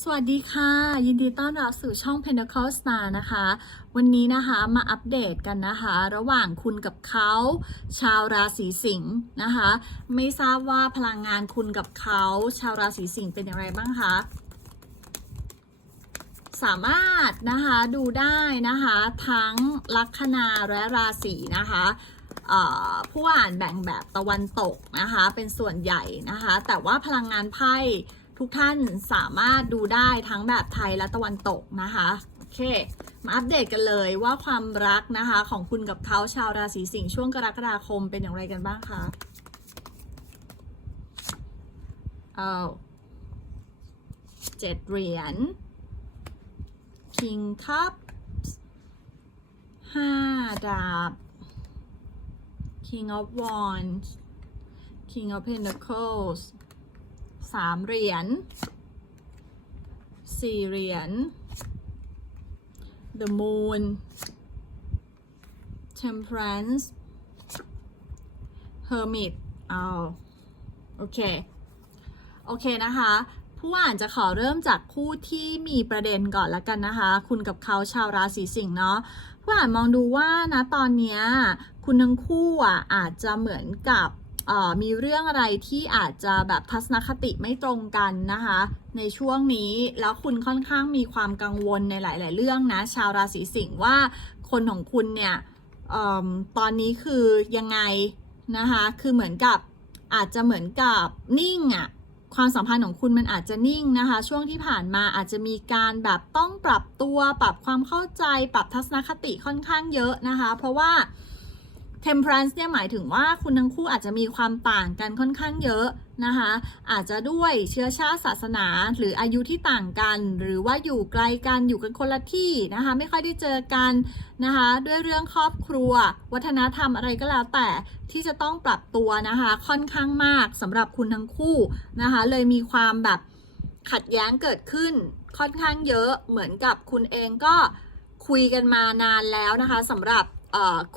สวัสดีค่ะ ยินดีต้อนรับสู่ช่อง Pinnacle Star นะคะ วันนี้นะคะมาอัปเดตกันนะคะ ระหว่างคุณกับเขาชาวราศีสิงห์นะคะ ไม่ทราบว่าพลังงานคุณกับเขาชาวราศีสิงห์เป็นอย่างไรบ้างคะสามารถนะคะดูได้นะคะทั้งลัคนาและราศีนะคะผู้อ่านแบ่งแบบตะวันตกนะคะ เป็นส่วนใหญ่นะคะ แต่ว่าพลังงานไพ่ ทุกท่านสามารถดูได้ทั้งแบบไทยและตะวันตกนะคะโอเค มาอัปเดตกันเลยว่าความรักนะคะ ของคุณกับเขาชาวราศีสิงห์ช่วงกรกฎาคมเป็นอย่างไรกันบ้างคะเอาเจ็ดเหรียญ King cup ห้าดาบ King of Wands King of Pentacles สามเหรียญสี่เหรียญ The Moon Temperance Hermit เอาโอเค โอเคนะคะ ผู้อ่านจะขอเริ่มจากคู่ที่มีประเด็นก่อนละกันนะคะ คุณกับเขาชาวราศีสิงห์เนาะผู้อ่านมองดูว่านะตอนนี้คุณทั้งคู่อะอาจจะเหมือนกับ มีเรื่องอะไรที่อาจจะแบบทัศนคติไม่ตรงกันนะคะ ในช่วงนี้แล้วคุณค่อนข้างมีความกังวลในหลาย ๆ เรื่องนะ ชาวราศีสิงห์ว่าคนของคุณเนี่ยเอตอนนี้คือยังไงนะคะ คือเหมือนกับอาจจะเหมือนกับนิ่งอะความสัมพันธ์ของคุณมันอาจจะนิ่งนะคะ ช่วงที่ผ่านมาอาจจะมีการแบบต้องปรับตัว ปรับความเข้าใจ ปรับทัศนคติค่อนข้างเยอะนะคะ เพราะว่า temperance เนี่ยหมายถึงว่าคุณทั้งคู่อาจจะมีความต่างกันค่อนข้างเยอะนะคะ อาจจะด้วยเชื้อชาติศาสนาหรืออายุที่ต่างกัน หรือว่าอยู่ไกลกันอยู่กันคนละที่นะคะ ไม่ค่อยได้เจอกันนะคะ ด้วยเรื่องครอบครัว วัฒนธรรมอะไรก็แล้วแต่ที่จะต้องปรับตัวนะคะ ค่อนข้างมากสำหรับคุณทั้งคู่นะคะ เลยมีความแบบขัดแย้งเกิดขึ้นค่อนข้างเยอะเหมือนกับคุณเองก็คุยกันมานานแล้วนะคะสำหรับ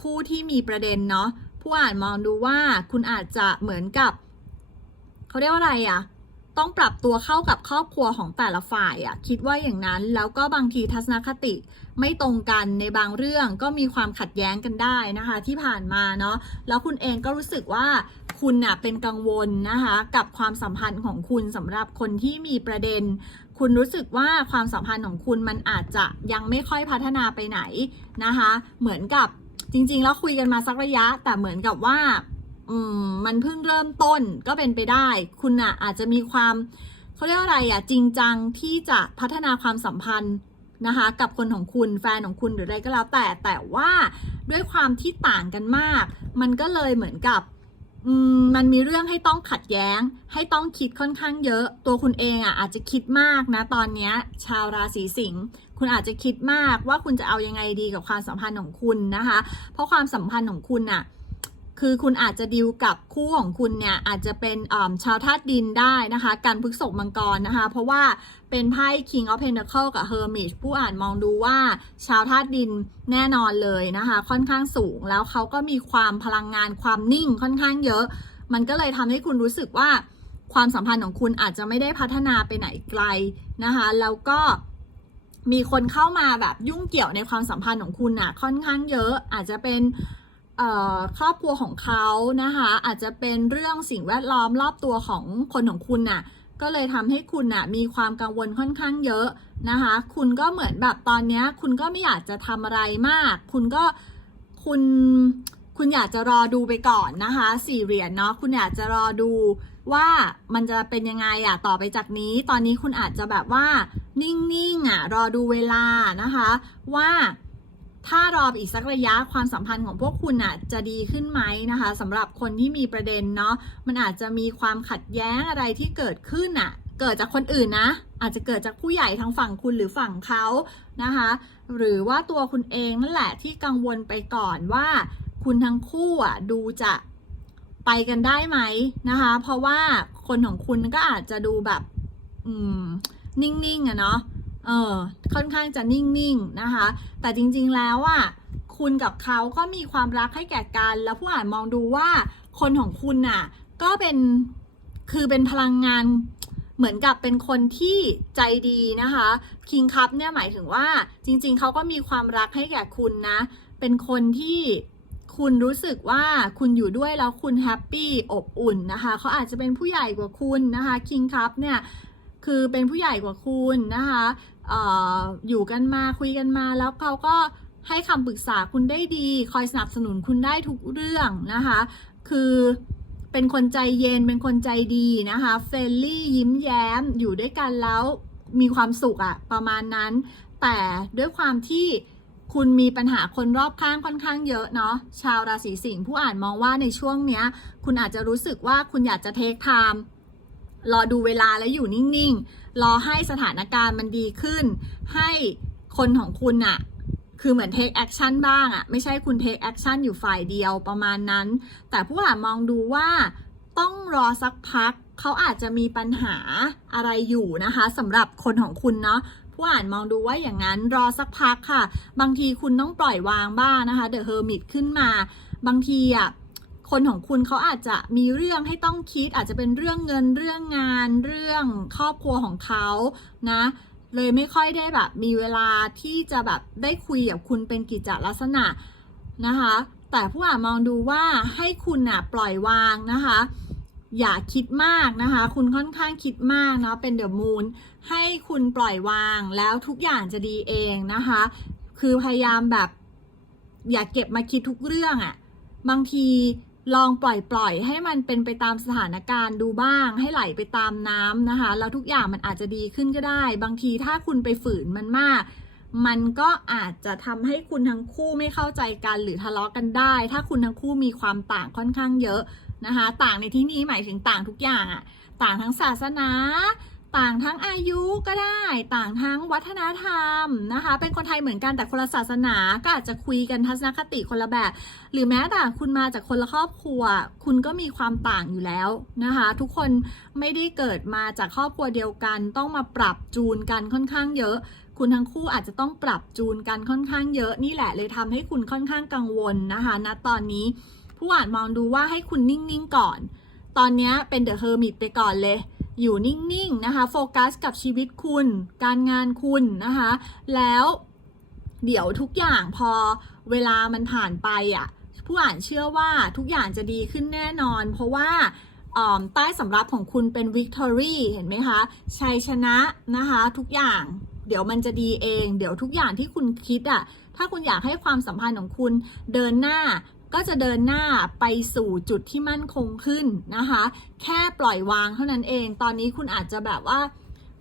คู่ที่มีประเด็นเนาะผู้อ่านมองดูว่าคุณอาจจะเหมือนกับเขาเรียกว่าอะไรอะต้องปรับตัวเข้ากับครอบครัวของแต่ละฝ่ายอะคิดว่าอย่างนั้นแล้วก็บางทีทัศนคติไม่ตรงกันในบางเรื่องก็มีความขัดแย้งกันได้นะคะ ที่ผ่านมาเนาะแล้วคุณเองก็รู้สึกว่าคุณน่ะเป็นกังวลนะคะกับความสัมพันธ์ของคุณสำหรับคนที่มีประเด็น คุณรู้สึกว่าความสัมพันธ์ของคุณมันอาจจะยังไม่ค่อยพัฒนาไปไหนนะคะ เหมือนกับ จริง ๆ แล้วคุยกันมาสักระยะ แต่เหมือนกับว่า อืม มันเพิ่งเริ่มต้นก็เป็นไปได้ คุณอะอาจจะมีความเขาเรียกว่าอะไรอะจริงจังที่จะพัฒนาความสัมพันธ์นะคะ กับคนของคุณแฟนของคุณหรืออะไรก็แล้วแต่แต่ว่าด้วยความที่ต่างกันมาก มันก็เลยเหมือนกับ มันมีเรื่องให้ต้องขัดแย้ง ให้ต้องคิดค่อนข้างเยอะ ตัวคุณเองอะอาจจะคิดมากนะตอนนี้ชาวราศีสิงห์คุณอาจจะคิดมากว่าคุณจะเอายังไงดีกับความสัมพันธ์ของคุณนะคะ เพราะความสัมพันธ์ของคุณอะ คือคุณอาจจะดิวกับคู่ของคุณเนี่ยอาจจะเป็นชาวธาตุดินได้นะคะ กันพฤกษกมังกรนะคะ เพราะว่าเป็นไพ่ King of Pentacle กับ Hermit ผู้อ่านมองดูว่าชาวธาตุดินแน่นอนเลยนะคะ ค่อนข้างสูงแล้วเขาก็มีความพลังงานความนิ่งค่อนข้างเยอะ มันก็เลยทำให้คุณรู้สึกว่าความสัมพันธ์ของคุณอาจจะไม่ได้พัฒนาไปไหนไกลนะคะ แล้วก็มีคนเข้ามาแบบยุ่งเกี่ยวในความสัมพันธ์ของคุณน่ะค่อนข้างเยอะอาจจะเป็น ครอบครัวของเขานะคะอาจจะเป็นเรื่องสิ่งแวดล้อมรอบตัวของคนของคุณน่ะก็เลยทำให้คุณน่ะมีความกังวลค่อนข้างเยอะนะคะ คุณก็เหมือนแบบตอนนี้คุณก็ไม่อยากจะทำอะไรมาก คุณก็คุณคุณอยากจะรอดูไปก่อนนะคะสี่เหรียญเนาะคุณอยากจะรอดูว่ามันจะเป็นยังไงอะต่อไปจากนี้ ตอนนี้คุณอาจจะแบบว่านิ่งๆอะรอดูเวลานะคะ ว่า ถ้ารอไปอีกสักระยะความสัมพันธ์ของพวกคุณอะจะดีขึ้นไหมนะคะสำหรับคนที่มีประเด็นเนาะมันอาจจะมีความขัดแย้งอะไรที่เกิดขึ้นอะเกิดจากคนอื่นนะ อาจจะเกิดจากผู้ใหญ่ทางฝั่งคุณหรือฝั่งเขานะคะ หรือว่าตัวคุณเองนั่นแหละที่กังวลไปก่อนว่า คุณทั้งคู่อะดูจะไปกันได้ไหมนะคะ เพราะว่าคนของคุณก็อาจจะดูแบบ อืม นิ่งๆอะเนาะ เออค่อนข้างจะนิ่งๆนะคะ แต่จริงๆแล้วอะคุณกับเขาก็มีความรักให้แก่กัน แล้วผู้อ่านมองดูว่าคนของคุณน่ะก็เป็นคือเป็นพลังงานเหมือนกับเป็นคนที่ใจดีนะคะคิงคัพเนี่ยหมายถึงว่าจริงๆ เขาก็มีความรักให้แก่คุณนะ เป็นคนที่คุณรู้สึกว่าคุณอยู่ด้วยแล้วคุณแฮปปี้อบอุ่นนะคะเขาอาจจะเป็นผู้ใหญ่กว่าคุณนะคะคิงคัพเนี่ยคือเป็นผู้ใหญ่กว่าคุณนะคะ อยู่กันมาคุยกันมา แล้วเขาก็ให้คำปรึกษาคุณได้ดี คอยสนับสนุนคุณได้ทุกเรื่องนะคะ คือเป็นคนใจเย็นเป็นคนใจดีนะคะเฟรนลี่ยิ้มแย้มอยู่ด้วยกันแล้วมีความสุขอะประมาณนั้น แต่ด้วยความที่คุณมีปัญหาคนรอบข้างค่อนข้างเยอะเนาะชาวราศีสิงห์ผู้อ่านมองว่าในช่วงเนี้ย คุณอาจจะรู้สึกว่าคุณอยากจะเทคไทม์รอดูเวลาแล้วอยู่นิ่งๆ รอให้สถานการณ์มันดีขึ้น ให้คนของคุณอะคือเหมือนเทคแอคชั่นบ้างอะไม่ใช่คุณเทคแอคชั่นอยู่ฝ่ายเดียวประมาณนั้น แต่ผู้อ่านมองดูว่าต้องรอสักพักเขาอาจจะมีปัญหาอะไรอยู่นะคะสำหรับคนของคุณเนาะผู้อ่านมองดูว่าอย่างนั้นรอสักพักค่ะ บางทีคุณต้องปล่อยวางบ้างนะคะเดอะเฮอร์มิตขึ้นมา บางทีอะ คนของคุณเขาอาจจะมีเรื่องให้ต้องคิด อาจจะเป็นเรื่องเงินเรื่องงาน เรื่องครอบครัวของเขานะเลยไม่ค่อยได้แบบมีเวลาที่จะแบบได้คุยกับคุณเป็นกิจลักษณะนะคะ แต่ผู้อ่านมองดูว่าให้คุณน่ะปล่อยวางนะคะ อย่าคิดมากนะคะ คุณค่อนข้างคิดมากเนาะเป็นเดอะมูนให้คุณปล่อยวางแล้วทุกอย่างจะดีเองนะคะ คือพยายามแบบ อย่าเก็บมาคิดทุกเรื่องอะ่ะบางที ลองปล่อยปล่อยให้มันเป็นไปตามสถานการณ์ดูบ้าง ให้ไหลไปตามน้ำนะคะ แล้วทุกอย่างมันอาจจะดีขึ้นก็ได้ บางทีถ้าคุณไปฝืนมันมาก มันก็อาจจะทำให้คุณทั้งคู่ไม่เข้าใจกันหรือทะเลาะกันได้ ถ้าคุณทั้งคู่มีความต่างค่อนข้างเยอะนะคะ ต่างในที่นี้หมายถึงต่างทุกอย่างอะต่างทั้งศาสนา ต่างทั้งอายุก็ได้ ต่างทั้งวัฒนธรรมนะคะ เป็นคนไทยเหมือนกันแต่คนละศาสนาก็อาจจะคุยกันทัศนคติคนละแบบ หรือแม้แต่คุณมาจากคนละครอบครัว คุณก็มีความต่างอยู่แล้วนะคะ ทุกคนไม่ได้เกิดมาจากครอบครัวเดียวกัน ต้องมาปรับจูนกันค่อนข้างเยอะคุณทั้งคู่อาจจะต้องปรับจูนกันค่อนข้างเยอะนี่แหละเลยทำให้คุณค่อนข้างกังวลนะคะณตอนนี้ผู้อ่านมองดูว่าให้คุณนิ่งๆก่อน ตอนนี้เป็นเดอะเฮอร์มิตไปก่อนเลย อยู่นิ่งๆนะคะ โฟกัสกับชีวิตคุณ การงานคุณนะคะ แล้วเดี๋ยวทุกอย่างพอเวลามันผ่านไปอะผู้อ่านเชื่อว่าทุกอย่างจะดีขึ้นแน่นอน เพราะว่าใต้สำรับของคุณเป็น victory เห็นไหมคะ ชัยชนะนะคะ ทุกอย่างเดี๋ยวมันจะดีเอง เดี๋ยวทุกอย่างที่คุณคิดอะ ถ้าคุณอยากให้ความสัมพันธ์ของคุณเดินหน้าก็จะเดินหน้าไปสู่จุดที่มั่นคงขึ้นนะคะ แค่ปล่อยวางเท่านั้นเอง ตอนนี้คุณอาจจะแบบว่า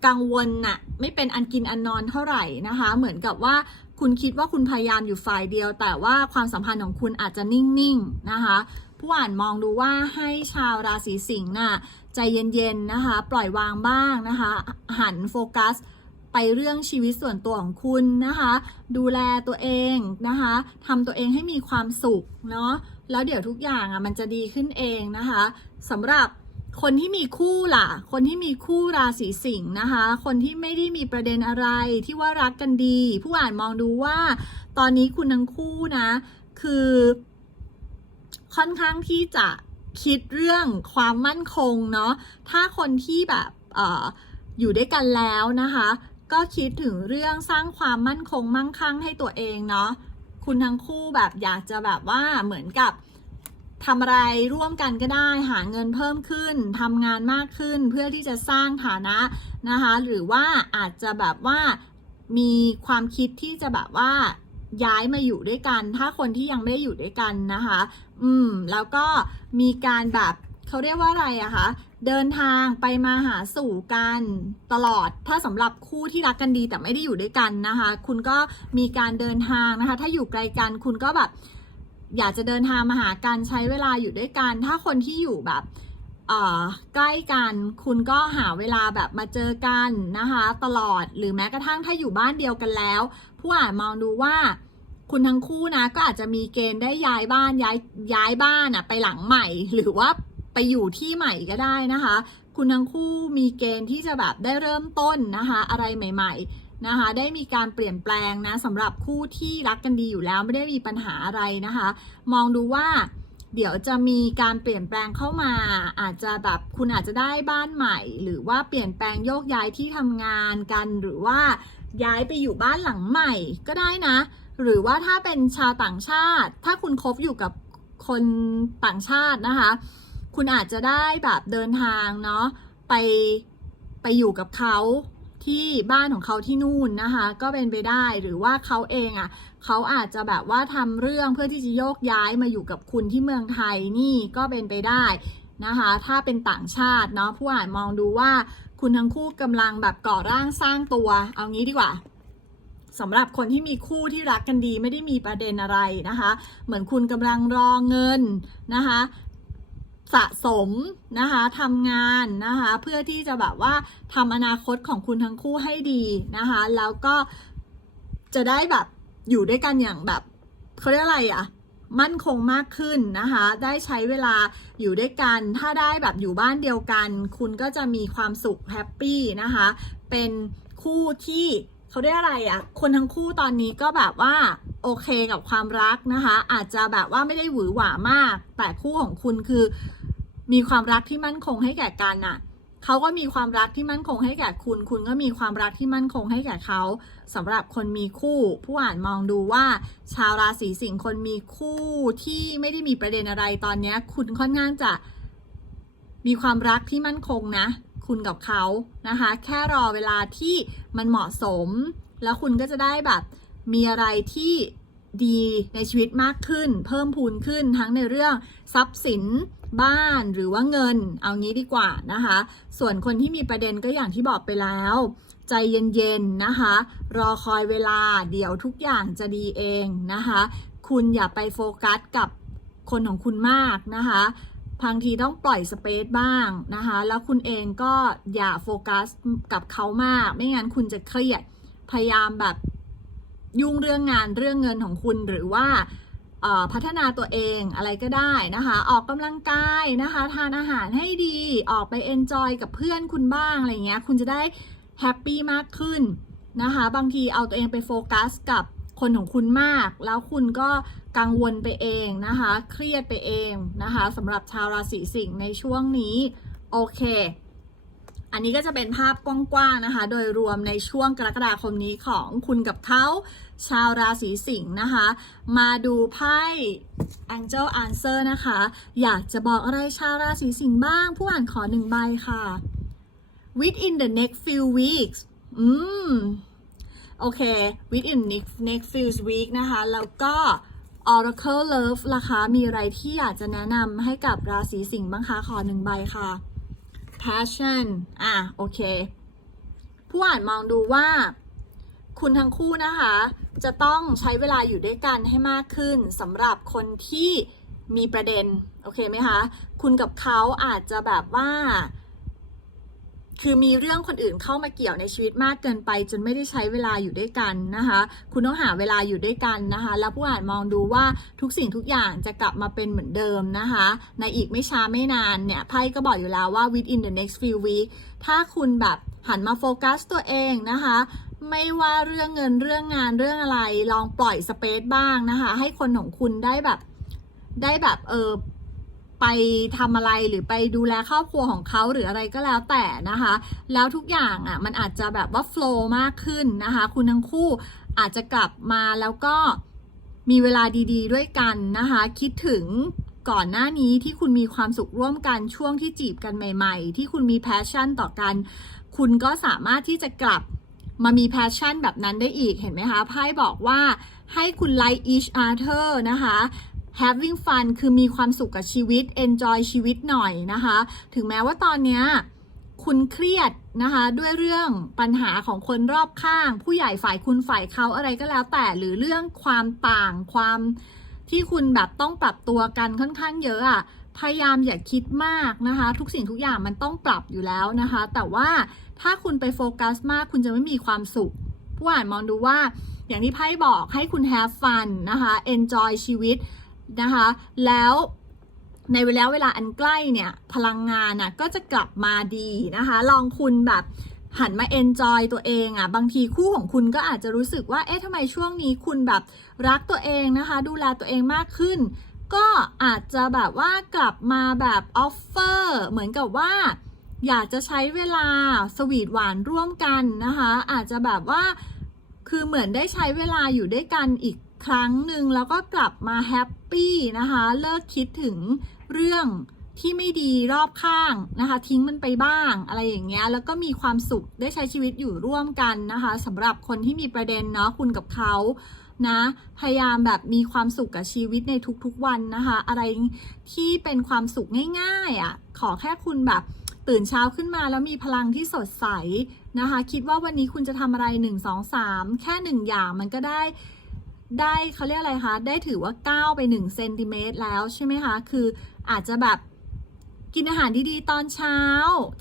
กังวลน่ะไม่เป็นอันกินอันนอนเท่าไหร่นะคะ เหมือนกับว่าคุณคิดว่าคุณพยายามอยู่ฝ่ายเดียว แต่ว่าความสัมพันธ์ของคุณอาจจะนิ่งๆนะคะผู้อ่านมองดูว่าให้ชาวราศีสิงห์น่ะใจเย็นๆนะคะ ปล่อยวางบ้างนะคะ หันโฟกัส ไปเรื่องชีวิตส่วนตัวของคุณนะคะ ดูแลตัวเองนะคะทำตัวเองให้มีความสุขเนาะแล้วเดี๋ยวทุกอย่างอะมันจะดีขึ้นเองนะคะสำหรับคนที่มีคู่ล่ะ คนที่มีคู่ราศีสิงห์นะคะ คนที่ไม่ได้มีประเด็นอะไรที่ว่ารักกันดี ผู้อ่านมองดูว่า ตอนนี้คุณทั้งคู่นะ คือ ค่อนข้างที่จะคิดเรื่องความมั่นคงเนาะ ถ้าคนที่แบบอออยู่ด้วยกันแล้วนะคะ ก็คิดถึงเรื่องสร้างความมั่นคงมั่งคั่งให้ตัวเองเนาะคุณทั้งคู่แบบอยากจะแบบว่าเหมือนกับทำอะไรร่วมกันก็ได้หาเงินเพิ่มขึ้นทำงานมากขึ้นเพื่อที่จะสร้างฐานะนะคะ หรือว่าอาจจะแบบว่ามีความคิดที่จะแบบว่าย้ายมาอยู่ด้วยกัน ถ้าคนที่ยังไม่ได้อยู่ด้วยกันนะคะ อืม แล้วก็มีการแบบ เขาเรียกว่าอะไรอะคะเดินทางไปมาหาสู่กันตลอด ถ้าสำหรับคู่ที่รักกันดีแต่ไม่ได้อยู่ด้วยกันนะคะ คุณก็มีการเดินทางนะคะ ถ้าอยู่ไกลกันคุณก็แบบอยากจะเดินทางมาหากันใช้เวลาอยู่ด้วยกัน ถ้าคนที่อยู่แบบใกล้กันคุณก็หาเวลาแบบมาเจอกันนะคะ ตลอดหรือแม้กระทั่งถ้าอยู่บ้านเดียวกันแล้ว ผู้อ่านมองดูว่าคุณทั้งคู่นะก็อาจจะมีเกณฑ์ได้ย้ายบ้านย้ายย้ายบ้านอะไปหลังใหม่ หรือว่า ไปอยู่ที่ใหม่ก็ได้นะคะ คุณทั้งคู่มีเกณฑ์ที่จะแบบได้เริ่มต้นนะคะอะไรใหม่ ๆนะคะ ได้มีการเปลี่ยนแปลงนะสำหรับคู่ที่รักกันดีอยู่แล้วไม่ได้มีปัญหาอะไรนะคะ มองดูว่าเดี๋ยวจะมีการเปลี่ยนแปลงเข้ามา อาจจะแบบคุณอาจจะได้บ้านใหม่ หรือว่าเปลี่ยนแปลงโยกย้ายที่ทำงานกันหรือว่าย้ายไปอยู่บ้านหลังใหม่ก็ได้นะ หรือว่าถ้าเป็นชาวต่างชาติ ถ้าคุณคบอยู่กับคนต่างชาตินะคะ คุณอาจจะได้แบบเดินทางเนาะไปไปอยู่กับเขาที่บ้านของเขาที่นู่นนะคะ ก็เป็นไปได้หรือว่าเขาเองอะ่ะเขาอาจจะแบบว่าทำเรื่องเพื่อที่จะโยกย้ายมาอยู่กับคุณที่เมืองไทยนี่ก็เป็นไปได้นะคะ ถ้าเป็นต่างชาติเนาะผู้อ่านมองดูว่าคุณทั้งคู่กำลังแบบก่อร่างสร้างตัว เอางี้ดีกว่าสำหรับคนที่มีคู่ที่รักกันดีไม่ได้มีประเด็นอะไรนะคะ เหมือนคุณกำลังรอเงินนะคะ สะสมนะคะทำงานนะคะเพื่อที่จะแบบว่าทำอนาคตของคุณทั้งคู่ให้ดีนะคะแล้วก็จะได้แบบอยู่ด้วยกันอย่างแบบเขาเรียกอะไรอะมั่นคงมากขึ้นนะคะ ได้ใช้เวลาอยู่ด้วยกัน ถ้าได้แบบอยู่บ้านเดียวกัน คุณก็จะมีความสุขแฮปปี้นะคะ เป็นคู่ที่ เขาเรียกอะไรอะคนทั้งคู่ตอนนี้ก็แบบว่าโอเคกับความรักนะคะ อาจจะแบบว่าไม่ได้หวือหวามาก แต่คู่ของคุณคือ มีความรักที่มั่นคงให้แก่กันน่ะเขาก็มีความรักที่มั่นคงให้แก่คุณ คุณก็มีความรักที่มั่นคงให้แก่เขาสำหรับคนมีคู่ ผู้อ่านมองดูว่า ชาวราศีสิงห์คนมีคู่ที่ไม่ได้มีประเด็นอะไรตอนเนี้ยคุณค่อนข้างจะมีความรักที่มั่นคงนะ คุณกับเขานะคะ แค่รอเวลาที่มันเหมาะสม แล้วคุณก็จะได้แบบมีอะไรที่ดีในชีวิตมากขึ้น เพิ่มพูนขึ้นทั้งในเรื่องทรัพย์สินบ้านหรือว่าเงินเอางี้ดีกว่านะคะ ส่วนคนที่มีประเด็นก็อย่างที่บอกไปแล้ว ใจเย็นๆนะคะ รอคอยเวลาเดี๋ยวทุกอย่างจะดีเองนะคะ คุณอย่าไปโฟกัสกับคนของคุณมากนะคะ บางทีต้องปล่อยสเปซบ้างนะคะ แล้วคุณเองก็อย่าโฟกัสกับเขามาก ไม่งั้นคุณจะเครียด พยายามแบบยุ่งเรื่องงานเรื่องเงินของคุณหรือว่าพัฒนาตัวเองอะไรก็ได้นะคะ ออกกำลังกายนะคะ ทานอาหารให้ดี ออกไปเอนจอยกับเพื่อนคุณบ้างอะไรเงี้ย คุณจะได้แฮปปี้มากขึ้นนะคะ บางทีเอาตัวเองไปโฟกัสกับ คนของคุณมาก แล้วคุณก็กังวลไปเองนะคะ เครียดไปเองนะคะสำหรับชาวราศีสิงห์ในช่วงนี้โอเค อันนี้ก็จะเป็นภาพกว้างๆนะคะ โดยรวมในช่วงกรกฎาคมนี้ของคุณกับเขาชาวราศีสิงห์นะคะ มาดูไพ่ Angel Answer นะคะ อยากจะบอกอะไรชาวราศีสิงห์บ้าง ผู้อ่านขอหนึ่งใบค่ะ within the next few weeks อืม โอเค within next next few week นะคะ แล้วก็ Oracle Love ล่ะคะมีอะไรที่อยากจะแนะนำให้กับราศีสิงห์บ้างคะขอหนึ่งใบค่ะ passion อะ โอเค ผู้อ่านมองดูว่า คุณทั้งคู่นะคะ จะต้องใช้เวลาอยู่ด้วยกันให้มากขึ้นสำหรับคนที่มีประเด็น โอเคไหมคะ คุณกับเขาอาจจะแบบว่า คือมีเรื่องคนอื่นเข้ามาเกี่ยวในชีวิตมากเกินไป จนไม่ได้ใช้เวลาอยู่ด้วยกันนะคะ คุณต้องหาเวลาอยู่ด้วยกันนะคะ แล้วผู้อ่านมองดูว่าทุกสิ่งทุกอย่างจะกลับมาเป็นเหมือนเดิมนะคะ ในอีกไม่ช้าไม่นานเนี่ยไพ่ก็บอกอยู่แล้วว่า within the next few weeks ถ้าคุณแบบหันมาโฟกัสตัวเองนะคะไม่ว่าเรื่องเงินเรื่องงานเรื่องอะไรลองปล่อยสเปซบ้างนะคะ ให้คนของคุณได้แบบได้แบบเออ ไปทำอะไรหรือไปดูแลครอบครัวของเขาหรืออะไรก็แล้วแต่นะคะ แล้วทุกอย่างอะมันอาจจะแบบว่าโฟล์มากขึ้นนะคะ คุณทั้งคู่อาจจะกลับมาแล้วก็มีเวลาดีๆ ด้วยกันนะคะ คิดถึงก่อนหน้านี้ที่คุณมีความสุขร่วมกันช่วงที่จีบกันใหม่ ๆ ที่คุณมีแพชชั่นต่อกัน คุณก็สามารถที่จะกลับมามีแพชชั่นแบบนั้นได้อีกเห็นไหมคะไพ่บอกว่าให้คุณ like each other นะคะ having fun คือมีความสุขกับชีวิต enjoy ชีวิตหน่อยนะคะ ถึงแม้ว่าตอนเนี้ยคุณเครียดนะคะ ด้วยเรื่องปัญหาของคนรอบข้าง ผู้ใหญ่ฝ่ายคุณฝ่ายเขาอะไรก็แล้วแต่ หรือเรื่องความต่างความที่คุณแบบต้องปรับตัวกันค่อนข้างเยอะอะพยายามอย่าคิดมากนะคะ ทุกสิ่งทุกอย่างมันต้องปรับอยู่แล้วนะคะ แต่ว่าถ้าคุณไปโฟกัสมากคุณจะไม่มีความสุข ผู้อ่านมองดูว่าอย่างที่ไพ่บอกให้คุณ have fun นะคะ enjoy ชีวิต นะคะ แล้วในเวลาเวลาอันใกล้เนี่ย พลังงานน่ะก็จะกลับมาดีนะคะ ลองคุณแบบหันมา enjoy ตัวเองอะ่ะ บางทีคู่ของคุณก็อาจจะรู้สึกว่า เอ๊ะทำไมช่วงนี้คุณแบบรักตัวเองนะคะ ดูแลตัวเองมากขึ้น ก็อาจจะแบบว่ากลับมาแบบออฟเฟอร์เหมือนกับว่า อยากจะใช้เวลาสวีทหวานร่วมกันนะคะ อาจจะแบบว่าคือเหมือนได้ใช้เวลาอยู่ด้วยกันอีก ครั้งหนึ่งแล้วก็กลับมาแฮปปี้นะคะ เลิกคิดถึงเรื่องที่ไม่ดีรอบข้างนะคะ ทิ้งมันไปบ้างอะไรอย่างเงี้ยแล้วก็มีความสุขได้ใช้ชีวิตอยู่ร่วมกันนะคะสำหรับคนที่มีประเด็นเนาะคุณกับเขานะพยายามแบบมีความสุขกับชีวิตในทุกๆวันนะคะ อะไรที่เป็นความสุขง่ายๆอะ่ะขอแค่คุณแบบตื่นเช้าขึ้นมาแล้วมีพลังที่สดใสนะคะ คิดว่าวันนี้คุณจะทำอะไร 1 2 3 แค่หนึ่งอย่างมันก็ได้ ได้เขาเรียกอะไรคะได้ถือว่าก้าวไป1เซนติเมตรแล้วใช่ไหมคะคืออาจจะแบบกินอาหารดีๆตอนเช้า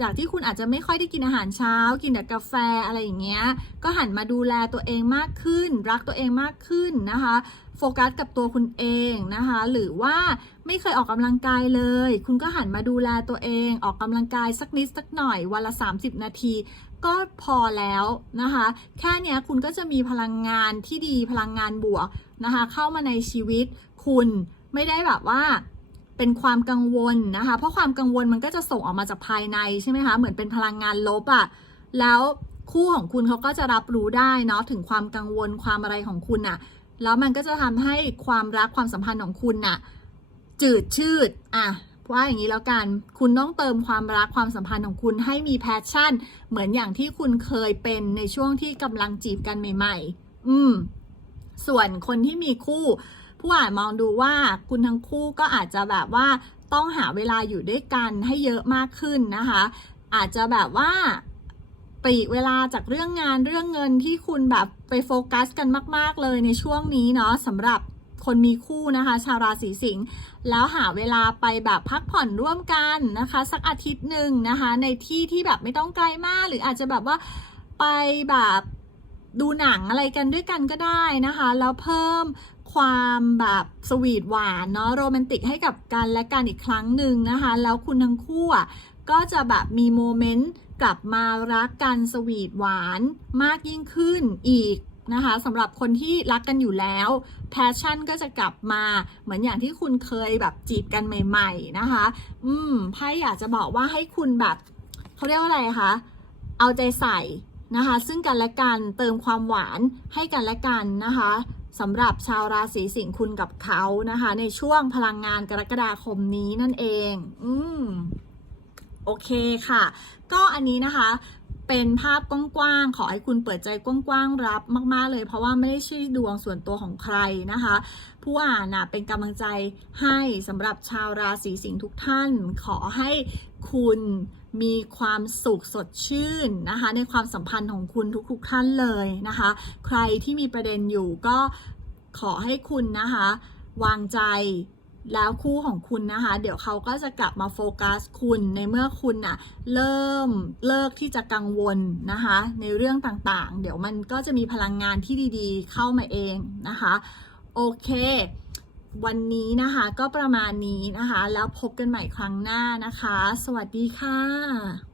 จากที่คุณอาจจะไม่ค่อยได้กินอาหารเช้า กินแต่กาแฟอะไรอย่างเงี้ย ก็หันมาดูแลตัวเองมากขึ้น รักตัวเองมากขึ้นนะคะ โฟกัสกับตัวคุณเองนะคะ หรือว่าไม่เคยออกกำลังกายเลย คุณก็หันมาดูแลตัวเอง ออกกำลังกายสักนิดสักหน่อยวันละ 30 นาที ก็พอแล้วนะคะ แค่เนี้ยคุณก็จะมีพลังงานที่ดีพลังงานบวกนะคะ เข้ามาในชีวิตคุณไม่ได้แบบว่าเป็นความกังวลนะคะ เพราะความกังวลมันก็จะส่งออกมาจากภายในใช่ไหมคะเหมือนเป็นพลังงานลบอะ่ะแล้วคู่ของคุณเขาก็จะรับรู้ได้เนาะถึงความกังวลความอะไรของคุณน่ะแล้วมันก็จะทำให้ความรักความสัมพันธ์ของคุณน่ะจืดชืดอะ ว่าอย่างนี้แล้วกัน คุณต้องเติมความรักความสัมพันธ์ของคุณให้มีแพชชั่น เหมือนอย่างที่คุณเคยเป็นในช่วงที่กำลังจีบกันใหม่ ๆ อืม ส่วนคนที่มีคู่ ผู้อ่านมองดูว่าคุณทั้งคู่ก็อาจจะแบบว่าต้องหาเวลาอยู่ด้วยกันให้เยอะมากขึ้นนะคะ อาจจะแบบว่าปลีกเวลาจากเรื่องงานเรื่องเงินที่คุณแบบไปโฟกัสกันมาก ๆ เลยในช่วงนี้เนาะสำหรับ คนมีคู่นะคะ ชาวราศีสิงห์แล้วหาเวลาไปแบบพักผ่อนร่วมกันนะคะ สักอาทิตย์หนึ่งนะคะ ในที่ที่แบบไม่ต้องไกลมาก หรืออาจจะแบบว่าไปแบบดูหนังอะไรกันด้วยกันก็ได้นะคะ แล้วเพิ่มความแบบสวีทหวานเนาะโรแมนติกให้กับกันและกันอีกครั้งหนึ่งนะคะ แล้วคุณทั้งคู่อะก็จะแบบมีโมเมนต์กลับมารักกันสวีทหวานมากยิ่งขึ้นอีก นะคะสำหรับคนที่รักกันอยู่แล้วแพชชั่นก็จะกลับมาเหมือนอย่างที่คุณเคยแบบจีบกันใหม่ ๆนะคะ อืมไพ่อยากจะบอกว่าให้คุณแบบเขาเรียกว่าอะไรคะเอาใจใส่นะคะ ซึ่งกันและกันเติมความหวานให้กันและกันนะคะสำหรับชาวราศีสิงห์คุณกับเขานะคะ ในช่วงพลังงานกรกฎาคมนี้นั่นเอง อืมโอเคค่ะ ก็อันนี้นะคะ เป็นภาพกว้างๆ ขอให้คุณเปิดใจกว้างๆ รับมาก ๆ เลย เพราะว่าไม่ได้ใช่ดวงส่วนตัวของใครนะคะ ผู้อ่านนะเป็นกำลังใจให้สำหรับชาวราศีสิงห์ทุกท่าน ขอให้คุณมีความสุขสดชื่นนะคะ ในความสัมพันธ์ของคุณทุกๆท่านเลยนะคะ ใครที่มีประเด็นอยู่ก็ขอให้คุณนะคะ วางใจ แล้วคู่ของคุณนะคะ เดี๋ยวเขาก็จะกลับมาโฟกัสคุณในเมื่อคุณอะเริ่มเลิกที่จะกังวลนะคะ ในเรื่องต่างๆ เดี๋ยวมันก็จะมีพลังงานที่ดีๆ เข้ามาเองนะคะ โอเค วันนี้นะคะก็ประมาณนี้นะคะ แล้วพบกันใหม่ครั้งหน้านะคะ สวัสดีค่ะ